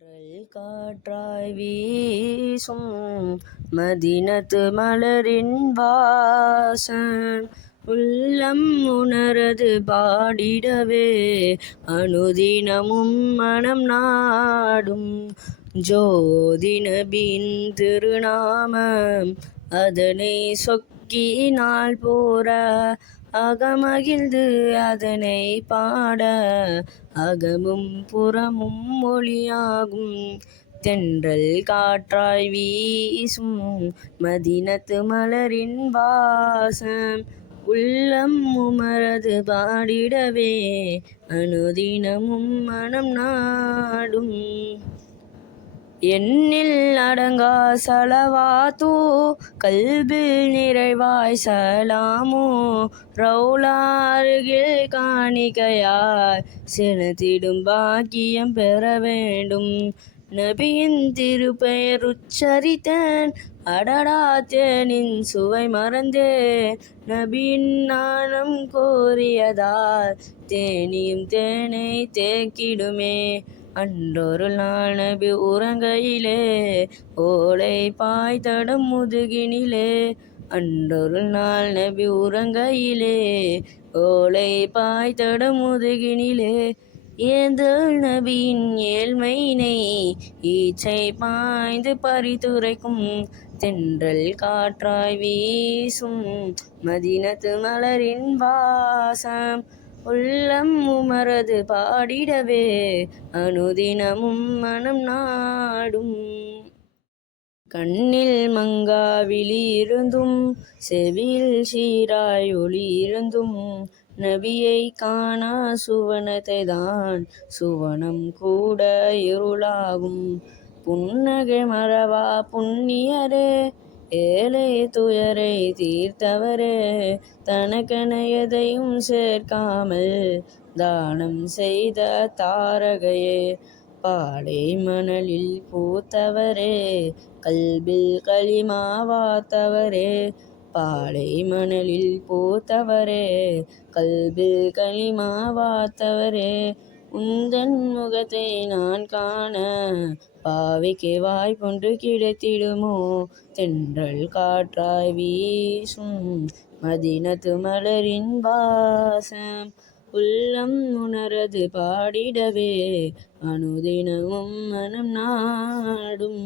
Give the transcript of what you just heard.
தென்றல் காற்றாய் வீசும் மதினத்து மலரின் வாசம் உள்ளம் உணரது பாடிடவே அனுதினமும் மனம் நாடும் ஜோதி நபியின் திருநாமம் அதனை சொக்கினால் போற அகமகிழ்ந்து அதனை பாட அகமும் புறமும் மொழியாகும். தென்றல் காற்றாய் வீசும் மதினத்து மலரின் வாசம் உள்ளம் உமரது பாடிடவே அனுதினமும் மனம் நாடும். எண்ணில் அடங்கா சலவாத்தோ கல்பில் நிறைவாய் சலாமோ ரவுலா அருகில் காணிக்கையாய் செலுத்திடும் பாக்கியம் பெற வேண்டும். நபியின் திருப்பெயர் உச்சரித்தேன் அடடா தேனின் சுவை மறந்தேன். நபியின் நாணம் கோரியதால் தேனியும் தேனை தேக்கிடுமே. அன்றொரு நாள் நபி உறங்கையிலே ஓலை பாய்தடம் முதுகினிலே. அன்றொரு நாள் நபி உறங்கையிலே ஓலை பாய்தடம் முதுகினிலே. ஏந்தல் நபியின் ஏழ்மையினை ஈச்சை பாய்ந்து பறித்துரைக்கும். தென்றல் காற்றாய் வீசும் மதினத்து மலரின் வாசம் உள்ளம் உமரது பாடிடவே அனுதினமும் மனம் நாடும். கண்ணில் மங்கா விழி இருந்தும் செவியில் சீராய் ஒளி இருந்தும் நபியை காணா சுவனத்தை தான் சுவனம் கூட இருளாகும். புன்னகை மறவா புண்ணியரே ஏழை துயரை தீர்த்தவரே தனக்கென எதையும் சேர்க்காமல் தானம் செய்த தாரகையே. பாலை மணலில் பூத்தவரே கல்பில் களிமா வாத்தவரே. பாலை மணலில் பூத்தவரே கல்பில் களிமா வாத்தவரே. உந்தன் முகத்தை நான் காண பாவிக்கு வாய்ப்பொன்று கிடைத்திடுமோ. தென்றல் காற்றாய் வீசும் மதினத்து மலரின் வாசம் உள்ளம் உணரது பாடிடவே அனுதினமும் மனம் நாடும்.